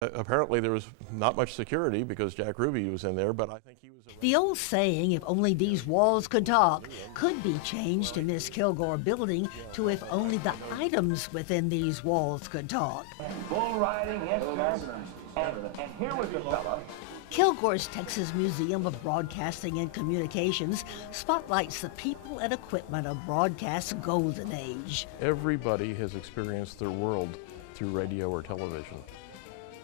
Apparently there was not much security because Jack Ruby was in there, but I think he was... The old saying, if only these walls could talk, could be changed in this Kilgore building to if only the items within these walls could talk. Bull riding, yes, sir. And here was the fella. Kilgore's Texas Museum of Broadcasting and Communications spotlights the people and equipment of broadcast's golden age. Everybody has experienced their world through radio or television.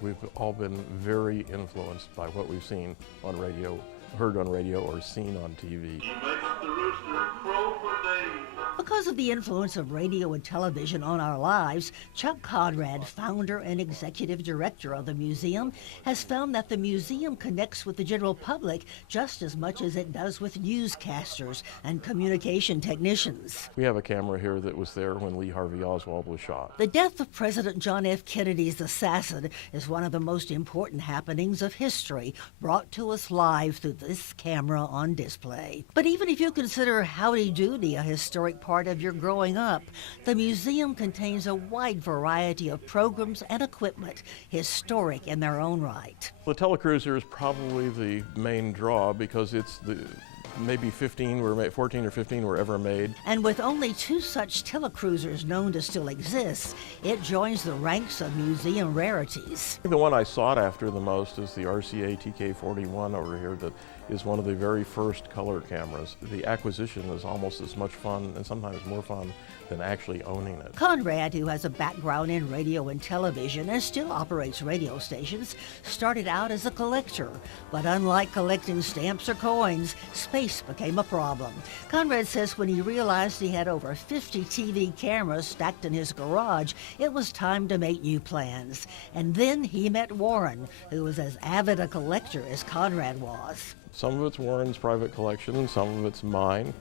We've all been very influenced by what we've seen on radio, heard on radio, or seen on TV. Because of the influence of radio and television on our lives, Chuck Conrad, founder and executive director of the museum, has found that the museum connects with the general public just as much as it does with newscasters and communication technicians. We have a camera here that was there when Lee Harvey Oswald was shot. The death of President John F. Kennedy's assassin is one of the most important happenings of history, brought to us live through this camera on display. But even if you consider Howdy Doody a historic part of your growing up, the museum contains a wide variety of programs and equipment, historic in their own right. The telecruiser is probably the main draw because it's maybe 14 or 15 were ever made. And with only 2 such telecruisers known to still exist, it joins the ranks of museum rarities. The one I sought after the most is the RCA TK41 over here, that is one of the very first color cameras. The acquisition is almost as much fun, and sometimes more fun, than actually owning it. Conrad, who has a background in radio and television and still operates radio stations, started out as a collector. But unlike collecting stamps or coins, space became a problem. Conrad says when he realized he had over 50 TV cameras stacked in his garage, it was time to make new plans. And then he met Warren, who was as avid a collector as Conrad was. Some of it's Warren's private collection, some of it's mine,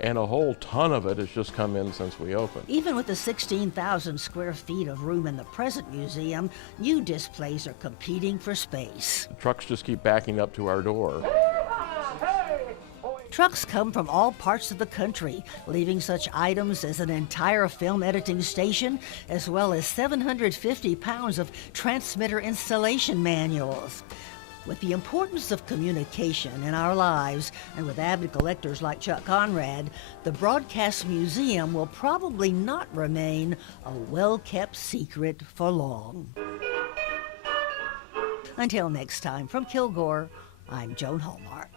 and a whole ton of it has just come in since we opened. Even with the 16,000 square feet of room in the present museum, new displays are competing for space. Trucks just keep backing up to our door. Trucks come from all parts of the country, leaving such items as an entire film editing station, as well as 750 pounds of transmitter installation manuals. With the importance of communication in our lives, and with avid collectors like Chuck Conrad, the Broadcast Museum will probably not remain a well-kept secret for long. Until next time, from Kilgore, I'm Joan HALLMARK.